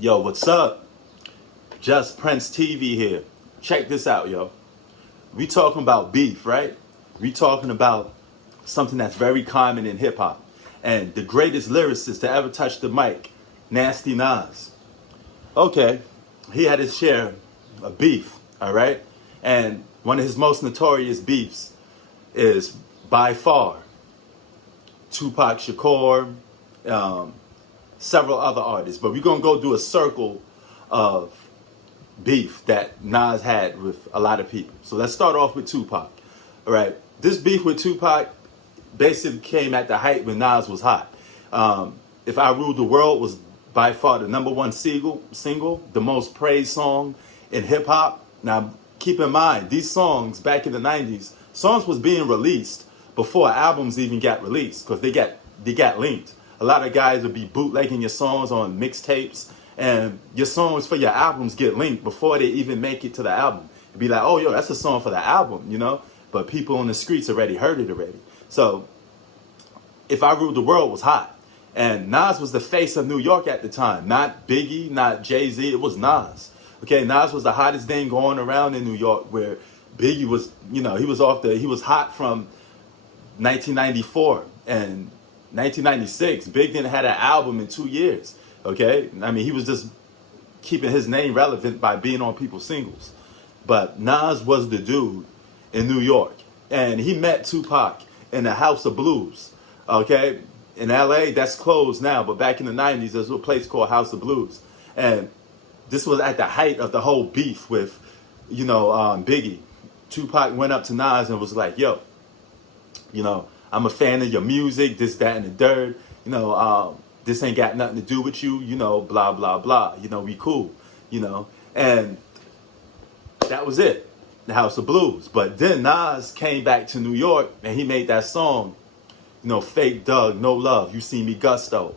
Yo, what's up? Just Prince TV here. Check this out, yo. We talking about beef, right? We talking about something that's very common in hip hop. And the greatest lyricist to ever touch the mic, Nasty Nas. Okay, he had his share of beef, all right? And one of his most notorious beefs is by far Tupac Shakur, um, several other artists. But we're gonna go do a circle of beef that Nas had with a lot of people. So let's start off with Tupac. All right, this beef with Tupac basically came at the height when Nas was hot. If I Ruled the World was by far the number one single, the most praised song in hip hop. Now, keep in mind, these songs back in the 90s, songs was being released before albums even got released because they got linked. A lot of guys would be bootlegging your songs on mixtapes, and your songs for your albums get linked before they even make it to the album. It'd be like, oh, yo, that's a song for the album, you know? But people on the streets already heard it already. So, If I Ruled the World was hot. And Nas was the face of New York at the time. Not Biggie, not Jay-Z, it was Nas. Okay, Nas was the hottest thing going around in New York, where Biggie was, he was hot from 1994 and 1996. Big didn't had an album in 2 years. Okay, I mean, he was just keeping his name relevant by being on people's singles. But Nas was the dude in New York, and he met Tupac in the House of Blues. Okay, in LA, that's closed now, but back in the 90s, there was a place called House of Blues, and this was at the height of the whole beef with, Biggie. Tupac went up to Nas and was like, "Yo, I'm a fan of your music, this, that, and the third. This ain't got nothing to do with you, blah, blah, blah. We cool, And that was it, the House of Blues. But then Nas came back to New York and he made that song, Fake Doug, No Love, You See Me Gusto.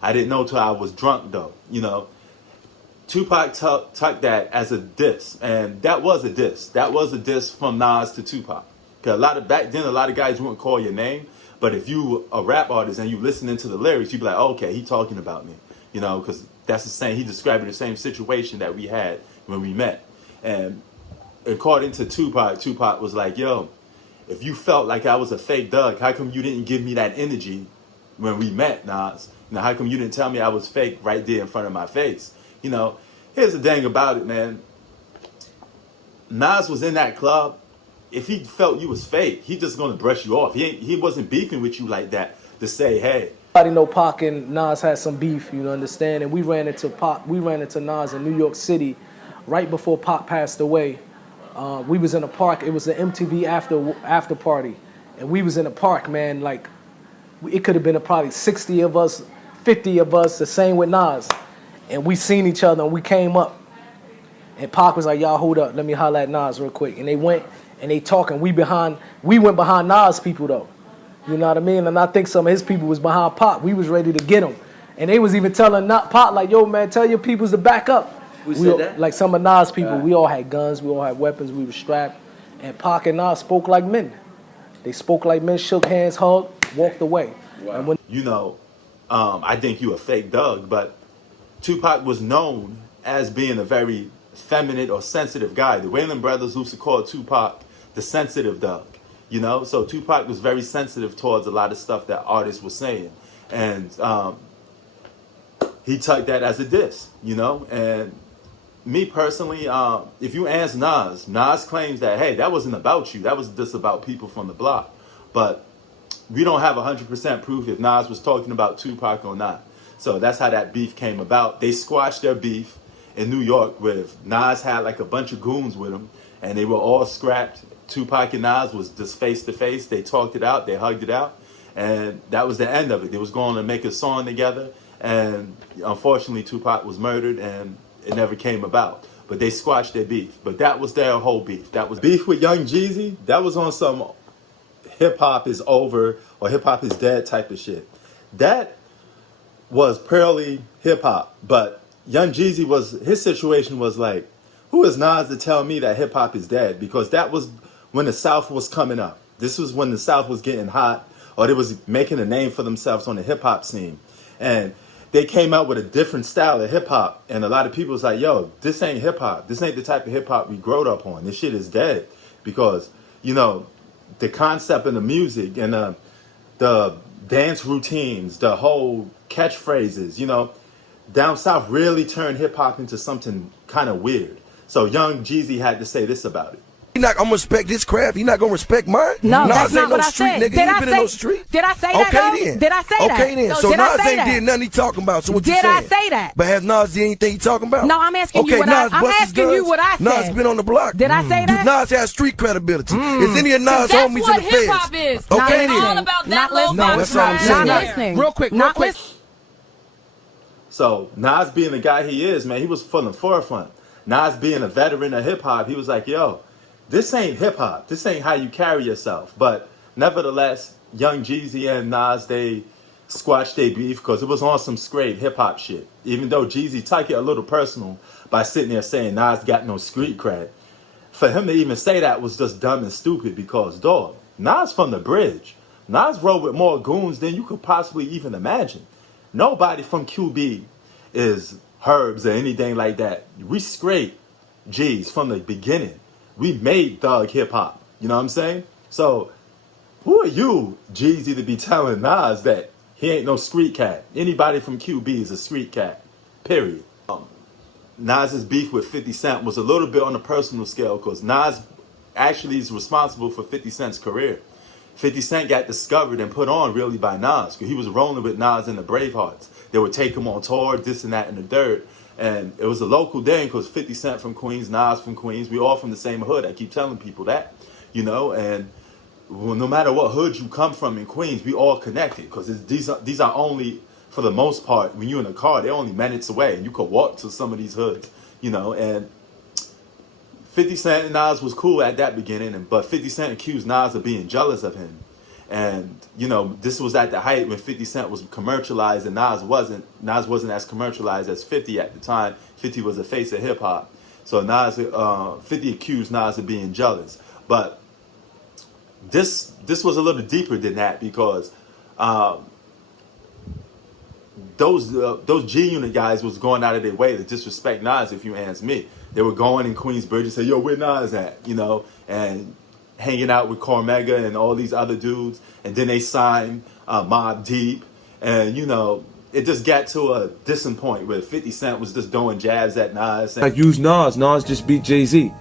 I didn't know till I was drunk, though, Tupac took that as a diss, and that was a diss. That was a diss from Nas to Tupac. Because back then, a lot of guys wouldn't call your name. But if you a rap artist and you listening to the lyrics, you'd be like, oh, okay, he talking about me. Because that's the same, he describing the same situation that we had when we met. And according to Tupac, Tupac was like, yo, if you felt like I was a fake Doug, how come you didn't give me that energy when we met, Nas? How come you didn't tell me I was fake right there in front of my face? Here's the thing about it, man. Nas was in that club. If he felt you was fake, he just gonna brush you off. He wasn't beefing with you like that to say, hey. Everybody know Pac and Nas had some beef, you understand? And we ran into Nas in New York City right before Pac passed away. We was in a park. It was an MTV after party, and we was in a park, man. Like, it could have been probably 60 of us, 50 of us. The same with Nas, and we seen each other, and we came up, and Pac was like, "Y'all hold up, let me holler at Nas real quick." And they went and they talking. We went behind Nas people though, you know what I mean? And I think some of his people was behind Pac. We was ready to get him, and they was even telling Pac like, "Yo, man, tell your peoples to back up." Who said that? Like some of Nas people, we all had guns, we all had weapons, we were strapped, and Pac and Nas spoke like men. They spoke like men, shook hands, hugged, walked away. Wow. And when I think you a fake Doug, but Tupac was known as being a very feminine or sensitive guy. The Wayland brothers used to call Tupac the sensitive Doug, So Tupac was very sensitive towards a lot of stuff that artists were saying. And he took that as a diss, And me personally, if you ask Nas claims that, hey, that wasn't about you. That was just about people from the block. But we don't have 100% proof if Nas was talking about Tupac or not. So that's how that beef came about. They squashed their beef in New York with Nas had like a bunch of goons with him, and they were all scrapped. Tupac and Nas was just face to face. They talked it out. They hugged it out. And that was the end of it. They was going to make a song together. And unfortunately, Tupac was murdered, and it never came about. But they squashed their beef. But that was their whole beef. That was beef with Young Jeezy. That was on some hip hop is over or hip hop is dead type of shit. That was purely hip hop. But Young Jeezy his situation was like, who is Nas to tell me that hip hop is dead? Because that was when the South was coming up. This was when the South was getting hot, or they was making a name for themselves on the hip hop scene. And they came out with a different style of hip hop, and a lot of people was like, "Yo, this ain't hip hop. This ain't the type of hip hop we growed up on. This shit is dead," because you know the concept and the music and the dance routines, the whole catchphrases, you know, down south really turned hip hop into something kind of weird. So young Jeezy had to say this about it. He not gonna respect his craft. He not gonna respect mine. No, that's Nas not ain't what no I street said. nigga. He ain't been in no street. Did I say that? Okay though? then. Did I say that? Okay then. No, So did I Nas say ain't that? did nothing he talking about. So what you Did saying? I say that? But has Nas did anything he talking about? No, I'm asking okay, you what Nas I'm bust his asking you guns. what I said. Nas been on the block. Did I say that? Nas has street credibility. Is any of Nas That's homies in what the feds? hip-hop is. Okay It's then. all about that Not low listening. No, that's all I'm saying. Not listening. Real quick. So Nas being the guy he is, man, he was full in forefront. Nas being a veteran of hip hop, he was like, yo, this ain't hip hop. This ain't how you carry yourself. But nevertheless, young Jeezy and Nas, they squashed their beef because it was on some straight hip hop shit. Even though Jeezy took it a little personal by sitting there saying Nas got no street cred. For him to even say that was just dumb and stupid because, dog, Nas from the bridge. Nas rode with more goons than you could possibly even imagine. Nobody from QB is Herbs or anything like that. We straight G's from the beginning. We made thug hip hop. You know what I'm saying? So who are you, Jeezy, to be telling Nas that he ain't no street cat? Anybody from QB is a street cat. Period. Nas's beef with 50 Cent was a little bit on a personal scale because Nas actually is responsible for 50 Cent's career. 50 Cent got discovered and put on really by Nas because he was rolling with Nas and the Bravehearts. They would take him on tour, this and that and the dirt. And it was a local thing because 50 Cent from Queens, Nas from Queens. We all from the same hood. I keep telling people that, you know. And well, no matter what hood you come from in Queens, we all connected because these are only, for the most part, when you're in a car, they're only minutes away. And you could walk to some of these hoods, you know. And 50 Cent and Nas was cool at that beginning, but 50 Cent accused Nas of being jealous of him. And, you know, this was at the height when 50 Cent was commercialized and Nas wasn't. Nas wasn't as commercialized as 50 at the time. 50 was the face of hip hop. So 50 accused Nas of being jealous. But this was a little deeper than that because those G Unit guys was going out of their way to disrespect Nas, if you ask me. They were going in Queensbridge and say, yo, where Nas at? You know, and hanging out with Cormega and all these other dudes. And then they signed Mobb Deep. And, you know, it just got to a dissing point where 50 Cent was just throwing jabs at Nas. And Like use Nas. Nas just beat Jay-Z.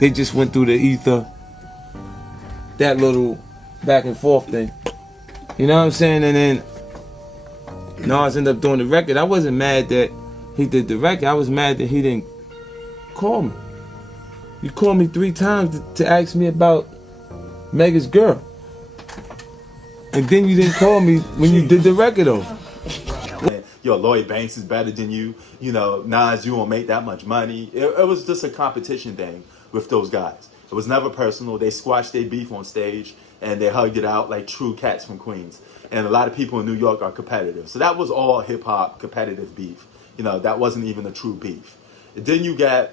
They just went through the ether. That little back and forth thing. You know what I'm saying? And then Nas ended up doing the record. I wasn't mad that he did the record. I was mad that he didn't call me. You called me 3 times to ask me about Mega's girl. And then you didn't call me when you did the record though. Yo, Lloyd Banks is better than you. You know, Nas, you won't make that much money. It was just a competition thing with those guys. It was never personal. They squashed their beef on stage and they hugged it out like true cats from Queens. And a lot of people in New York are competitive. So that was all hip hop competitive beef. You know, that wasn't even a true beef. And then you got